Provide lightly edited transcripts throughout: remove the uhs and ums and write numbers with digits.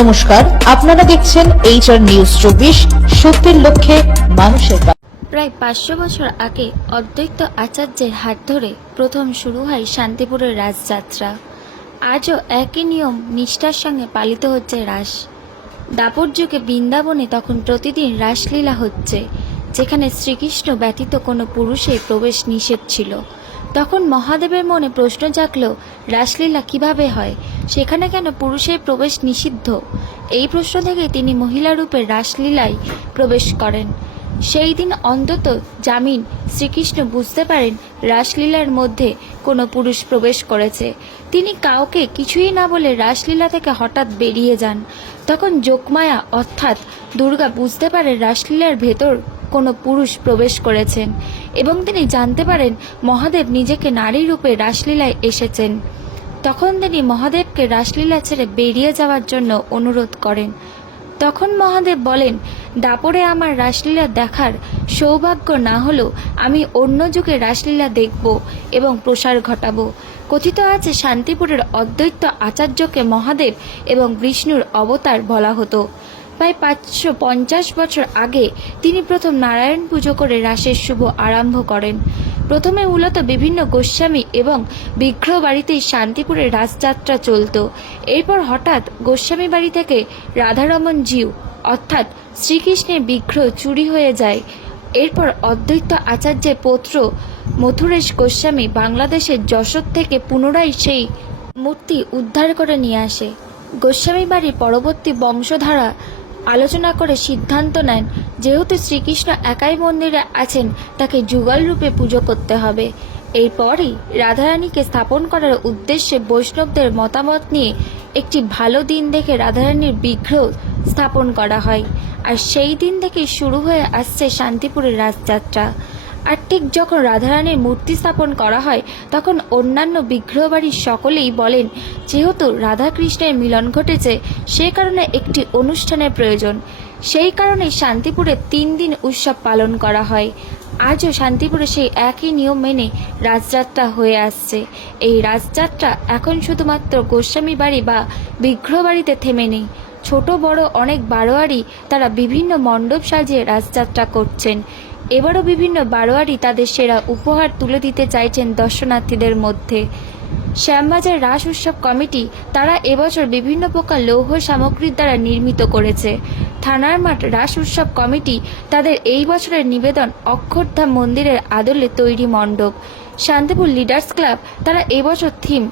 নমস্কার, আপনারা দেখছেন HR নিউজ 24, সত্যের লক্ষ্যে মানুষের। প্রায় 500 বছর আগে অদ্বৈত আচার্যের হাত ধরে প্রথম শুরু হয় শান্তিপুরের রাসযাত্রা। আজও একই নিয়ম নিষ্ঠার সঙ্গে পালিত হচ্ছে রাস। দাপর যুগে বৃন্দাবনে তখন প্রতিদিন রাসলীলা হচ্ছে, যেখানে শ্রীকৃষ্ণ ব্যতীত কোনো পুরুষের প্রবেশ নিষেধ ছিল। তখন মহাদেবের মনে প্রশ্ন জাগল, রাসলীলা কিভাবে হয়, সেখানে কেন পুরুষের প্রবেশ নিষিদ্ধ? এই প্রশ্ন থেকে তিনি মহিলা রূপে রাসলীলায় প্রবেশ করেন। সেই দিন অন্তত জামিন শ্রীকৃষ্ণ বুঝতে পারেন রাসলীলার মধ্যে কোনো পুরুষ প্রবেশ করেছে। তিনি কাউকে কিছুই না বলে রাসলীলা থেকে হঠাৎ বেরিয়ে যান। তখন যোগমায়া অর্থাৎ দুর্গা বুঝতে পারে রাসলীলার ভেতর কোনো পুরুষ প্রবেশ করেছেন এবং তিনি জানতে পারেন মহাদেব নিজেকে নারী রূপে রাসলীলায় এসেছেন। তখন তিনি মহাদেবকে রাসলীলা ছেড়ে বেরিয়ে যাওয়ার জন্য অনুরোধ করেন। তখন মহাদেব বলেন, দাপরে আমার রাসলীলা দেখার সৌভাগ্য না হলেও আমি অন্য যুগে রাসলীলা দেখব এবং প্রসার ঘটাবো। কথিত আছে শান্তিপুরের অদ্বৈত আচার্যকে মহাদেব এবং বিষ্ণুর অবতার বলা হতো। প্রায় 550 বছর আগে তিনি প্রথম নারায়ণ পুজো করে রাসের শুভ আরম্ভ করেন। প্রথমে মূলত বিভিন্ন গোস্বামী এবং বিগ্রহ বাড়িতেই শান্তিপুরের রাসযাত্রা চলত। এরপর হঠাৎ গোস্বামী বাড়ি থেকে রাধারমণ জিউ অর্থাৎ শ্রীকৃষ্ণের বিগ্রহ চুরি হয়ে যায়। এরপর অদ্বৈত আচার্যের পৌত্র মথুরেশ গোস্বামী বাংলাদেশের যশোর থেকে পুনরায় সেই মূর্তি উদ্ধার করে নিয়ে আসে। গোস্বামী বাড়ির পরবর্তী বংশধারা আলোচনা করে সিদ্ধান্ত নেন, যেহেতু শ্রীকৃষ্ণ একাই মন্দিরে আছেন, তাকে যুগল রূপে পুজো করতে হবে। এরপরই রাধারানীকে স্থাপন করার উদ্দেশ্যে বৈষ্ণবদের মতামত নিয়ে একটি ভালো দিন দেখে রাধারানীর বিগ্রহ স্থাপন করা হয়। আর সেই দিন থেকেই শুরু হয়ে আসছে শান্তিপুরের রাসযাত্রা। আর ঠিক যখন রাধারানীর মূর্তি স্থাপন করা হয়, তখন অন্যান্য বিগ্রহ বাড়ির সকলেই বলেন, যেহেতু রাধা কৃষ্ণের মিলন ঘটেছে, সে কারণে একটি অনুষ্ঠানের প্রয়োজন। সেই কারণে শান্তিপুরে 3 দিন উৎসব পালন করা হয়। আজও শান্তিপুরে সেই একই নিয়ম মেনে রাসযাত্রা হয়ে আসছে। এই রাসযাত্রা এখন শুধুমাত্র গোস্বামী বাড়ি বা বিগ্রহ বাড়িতে থেমে নেই। ছোট বড় অনেক বারোয়ারি তারা বিভিন্ন মণ্ডপ সাজিয়ে রাসযাত্রা করছেন। এবারও বিভিন্ন বারোয়ারি তাদের সেরা উপহার তুলে দিতে চাইছেন দর্শনার্থীদের মধ্যে। শ্যামবাজার রাস উৎসব কমিটি তারা এবছর বিভিন্ন প্রকার লৌহ সামগ্রীর দ্বারা নির্মিত করেছে। থানার মাঠ রাস উৎসব কমিটি তাদের এই বছরের নিবেদন অক্ষরধাম মন্দিরের আদলে তৈরি মণ্ডপ। শান্তিপুর লিডার্স ক্লাব তারা এবছর থিম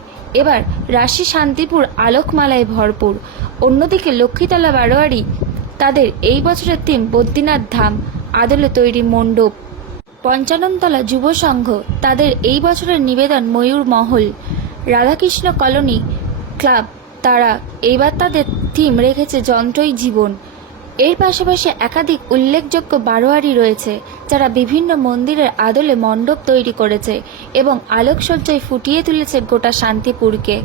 এবার রাশি শান্তিপুর আলোকমালায় ভরপুর। অন্যদিকে লক্ষ্মীতলা বারোয়ারি তাদের এই বছরের থিম বদ্রীনাথ ধাম আদলে তৈরি মণ্ডপ। পঞ্চাননতলা যুব সংঘ তাদের এই বছরের নিবেদন ময়ূর মহল। রাধাকৃষ্ণ কলোনি ক্লাব তারা এইবার তাদের থিম রেখেছে যন্ত্রই জীবন। এর পাশাপাশি একাধিক উল্লেখযোগ্য বারোয়ারি রয়েছে যারা বিভিন্ন মন্দিরের আদলে মণ্ডপ তৈরি করেছে এবং আলোকসজ্জায় ফুটিয়ে তুলেছে গোটা শান্তিপুরকে।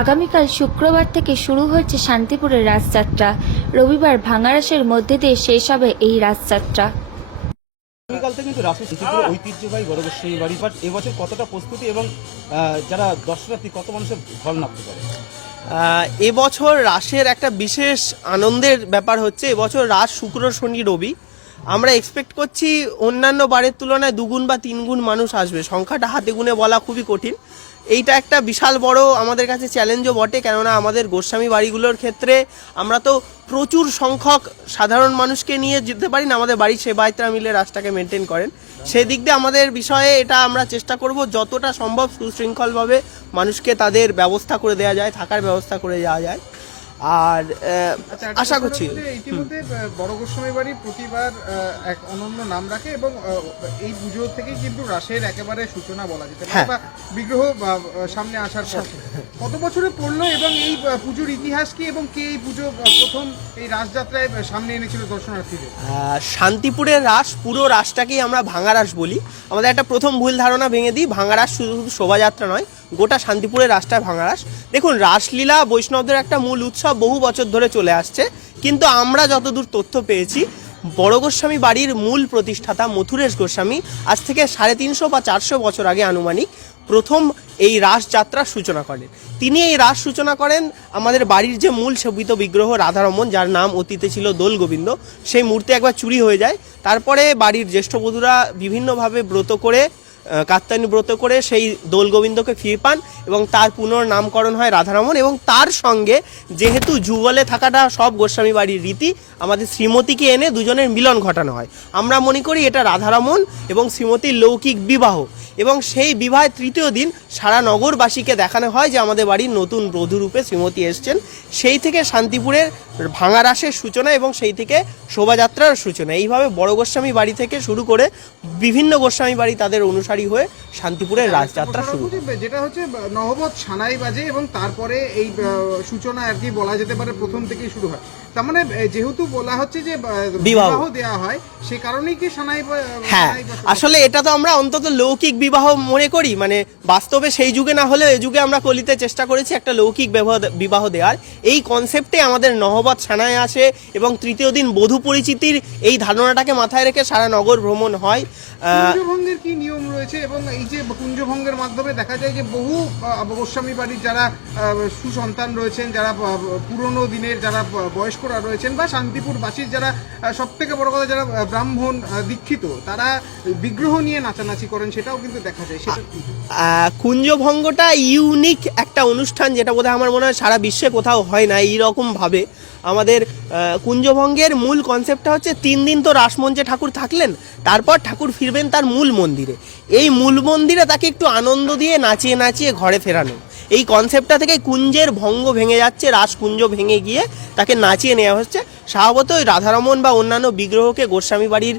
আগামীকাল শুক্রবার থেকে শুরু হচ্ছে শান্তিপুরের রাসযাত্রা। রবিবার ভাঙারাসের মধ্যে দিয়ে শেষ হবে এই রাসযাত্রা। আগামীকাল থেকে কিন্তু রাসের শান্তিপুরের ঐতিহ্যবাহী বড় গোস্বামী বাড়ি, বাট এবছর কতটা প্রস্তুতি এবং যারা দর্শনার্থী কত মানুষের ঢল নামতে পারে? এবছর রাসের একটা বিশেষ আনন্দের ব্যাপার হচ্ছে, এবছর রাস শুক্র শনি রবি। আমরা এক্সপেক্ট করছি অন্যান্য বারের তুলনায় 2 গুণ বা 3 গুণ মানুষ আসবে। সংখ্যাটা হাতে গুণে বলা খুবই কঠিন। এইটা একটা বিশাল বড় আমাদের কাছে চ্যালেঞ্জও বটে, কেননা আমাদের গোস্বামী বাড়িগুলোর ক্ষেত্রে আমরা তো প্রচুর সংখ্যক সাধারণ মানুষকে নিয়ে যেতে পারি না, আমাদের বাড়ির সেবায়িতরা মিলে রাসটাকে মেনটেন করেন। সেই দিক দিয়ে আমাদের বিষয়ে এটা আমরা চেষ্টা করব যতটা সম্ভব সুশৃঙ্খলভাবে মানুষকে তাদের ব্যবস্থা করে দেওয়া যায়, থাকার ব্যবস্থা করে দেওয়া যায়। আর আশা করছি ইতিমধ্যে বড় গোস্বামী বাড়ি প্রতিবার এক অনন্য নাম রাখে এবং এই পুজো থেকেই কিন্তু রাসের একেবারে সূচনা বলা যেতে পারে, বা বিগ্রহ সামনে আসার পর। কত বছরে পড়লো এবং এই পুজোর ইতিহাস কি, এবং কে এই পুজো প্রথম এই রাসযাত্রায় সামনে এনেছিল দর্শনার্থীদের? শান্তিপুরের রাস, পুরো রাসটাকেই আমরা ভাঙা রাস বলি। আমাদের একটা প্রথম ভুল ধারণা ভেঙে দিই, ভাঙা রাস শুধু শোভাযাত্রা নয়, গোটা শান্তিপুরের রাসটা ভাঙা রাস। দেখুন, রাসলীলা বৈষ্ণবদের একটা মূল উৎসব, বহু বছর ধরে চলে আসছে, কিন্তু আমরা যতদূর তথ্য পেয়েছি বড় গোস্বামী বাড়ির মূল প্রতিষ্ঠাতা মথুরেশ গোস্বামী আজ থেকে 350 বা 400 বছর আগে আনুমানিক প্রথম এই রাসযাত্রার সূচনা করেন। তিনি এই রাস সূচনা করেন আমাদের বাড়ির যে মূল শোভিত বিগ্রহ রাধারমণ, যার নাম অতীতে ছিল দোল গোবিন্দ, সেই মূর্তি একবার চুরি হয়ে যায়। তারপরে বাড়ির জ্যেষ্ঠ বধূরা বিভিন্নভাবে ব্রত করে, কাত্যায়নী ব্রত করে সেই দোল গোবিন্দকে ফিরে পান এবং তার পুনর্নামকরণ হয় রাধারমণ। এবং তার সঙ্গে যেহেতু যুগলে থাকাটা সব গোস্বামী বাড়ির রীতি, আমাদের শ্রীমতীকে এনে দুজনের মিলন ঘটানো হয়। আমরা মনে করি এটা রাধারমণ এবং শ্রীমতীর লৌকিক বিবাহ, এবং সেই বিবাহের তৃতীয় দিন সারা নগরবাসীকে দেখানো হয় যে আমাদের বাড়ির নতুন বধূরূপে শ্রীমতী এসছেন। সেই থেকে শান্তিপুরের ভাঙা রাসের সূচনা এবং সেই থেকে শোভাযাত্রার সূচনা। এইভাবে বড় গোস্বামী বাড়ি থেকে শুরু করে বিভিন্ন গোস্বামী বাড়ি তাদের অনুসারী হয়ে শান্তিপুরের রাসযাত্রা শুরু করে। যেটা হচ্ছে নহবত সানাই বাজে এবং তারপরে এই সূচনা আর কি বলা যেতে পারে প্রথম থেকেই শুরু হয়। তার মানে যেহেতু বলা হচ্ছে যে বিবাহ দেওয়া হয়, সে কারণেই কি সানাই? হ্যাঁ, আসলে এটা তো আমরা অন্তত লৌকিক বিবাহ মনে করি, মানে বাস্তবে সেই যুগে না হলেও এই যুগে আমরা কলিতে চেষ্টা করেছি একটা লৌকিক বিবাহ দেওয়ার। এই কনসেপ্টে আমাদের নহবত সানায় আসে এবং তৃতীয় দিন বধূ পরিচিতির এই ধারণাটাকে মাথায় রেখে সারা নগর ভ্রমণ হয়। কুঞ্জভঙ্গের কি নিয়ম রয়েছে? এবং এই যে কুঞ্জভঙ্গের মাধ্যমে দেখা যায় যে বহু গোস্বামী বাড়ির যারা সুসন্তান রয়েছেন, যারা পুরনো দিনের যারা বয়স্করা রয়েছেন, বা শান্তিপুরবাসীর যারা সব থেকে বড় কথা যারা ব্রাহ্মণ দীক্ষিত, তারা বিগ্রহ নিয়ে নাচানাচি করেন, সেটাও কিন্তু দেখা যায়। সেটা কুঞ্জভঙ্গটা ইউনিক একটা অনুষ্ঠান, যেটা বোধহয় আমার মনে হয় সারা বিশ্বে কোথাও হয় না এইরকম ভাবে। আমাদের কুঞ্জভঙ্গের মূল কনসেপ্টটা হচ্ছে 3 দিন তো রাসমঞ্চে ঠাকুর থাকলেন, তারপর ঠাকুর ফিরবেন তার মূল মন্দিরে। এই মূল মন্দিরে তাকে একটু আনন্দ দিয়ে নাচিয়ে নাচিয়ে ঘরে ফেরানো, এই কনসেপ্টটা থেকে কুঞ্জের ভঙ্গ ভেঙে যাচ্ছে, রাসকুঞ্জ ভেঙে গিয়ে তাকে নাচিয়ে নেওয়া হচ্ছে। স্বভাবত ওই রাধারমণ বা অন্যান্য বিগ্রহকে গোস্বামী বাড়ির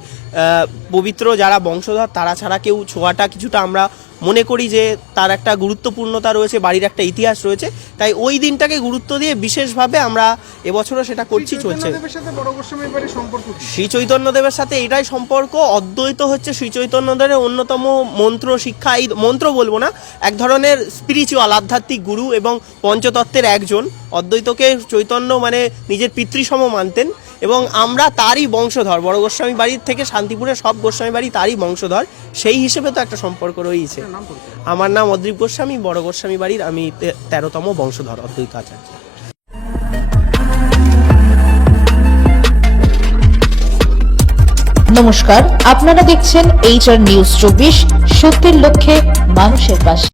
পবিত্র যারা বংশধর তারা ছাড়া কেউ ছোঁয়াটা কিছুটা আমরা মনে করি যে তার একটা গুরুত্বপূর্ণতা রয়েছে, বাড়ির একটা ইতিহাস রয়েছে, তাই ওই দিনটাকে গুরুত্ব দিয়ে বিশেষভাবে আমরা এবছরও সেটা করছি, চলছে। শ্রী চৈতন্যদেবের সাথে এটাই সম্পর্ক। অদ্বৈত হচ্ছে শ্রী চৈতন্যদেবের অন্যতম মন্ত্র শিক্ষা, এই মন্ত্র বলবো না, এক ধরনের স্পিরিচুয়াল আধ্যাত্মিক গুরু এবং পঞ্চতত্ত্বের একজন। অদ্বৈতকে চৈতন্য মানে নিজের পিতৃসম মানতেন এবং আমরা তারই বংশধর। বড় গোস্বামী বাড়ির থেকে শান্তিপুরের সব গোস্বামী বাড়ি তারই বংশধর, সেই হিসেবে তো একটা সম্পর্ক রয়েছে। আমার নাম অদ্রিব গোস্বামী, বড় গোস্বামী বাড়ির আমি 13তম বংশধর অদ্বৈত আচার্য। নমস্কার, আপনারা দেখছেন HR নিউজ 24, সত্যের লক্ষ্যে মানুষের পাশে।